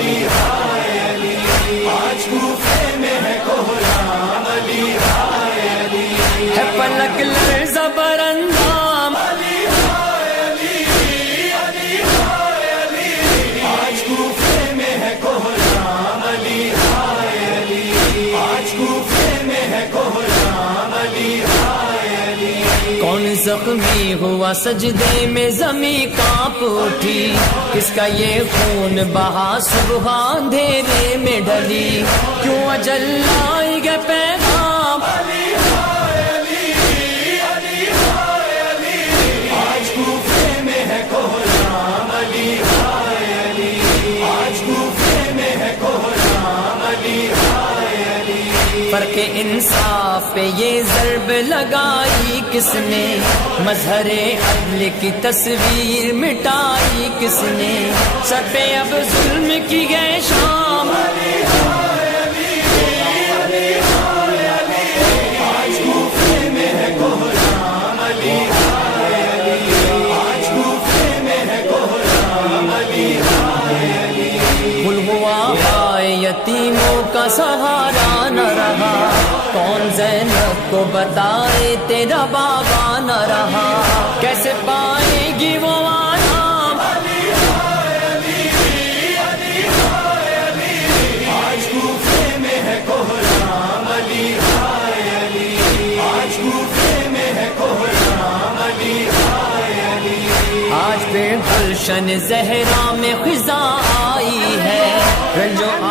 علی ہائے علی، آج کوفے میں ہے کوہرام علی ہائے علی، ہے پلک لرزہ بر اندام علی ہائے علی، علی ہائے علی، آج کوفے میں ہے کوہرام علی ہائے علی، آج کوفے میں ہے کوہرام علی ہائے علی، کون زخمی ہوا سجدے میں زمیں کانپ اٹھی، کس کا یہ خون بہا صبح اندھیرے میں ڈلی، کیوں اجل لائی گے پیغام علی ہائے علی، علی ہائے علی، آج کوفے میں ہے کوہرام علی ہائے علی، آج کوفے میں ہے کوہرام علی ہائے علی، فرق انصاف پہ یہ ضرب لگائی کس نے، مظہر عدل کی تصویر مٹائی کس نے، سر پہ اب ظلم کی گئے شام علی ہائے علی، علی ہائے علی، آج کوفے میں ہے کوہرام علی ہائے علی، آج کوفے میں ہے کوہرام علی ہائے علی، گل ہوا آئے یتیموں کا سہارا نہ رہا، کون زینب کو بتائے تیرا بابا نہ رہا، کیسے پائے گی وہ آرام علی ہائے علی، علی ہائے علی، آج کوفے میں ہے کوہرام علی ہائے علی، آج کوفے میں ہے کوہرام علی ہائے علی، آج پھر گلشن زہرا میں خزاں آئی ہے، رنج و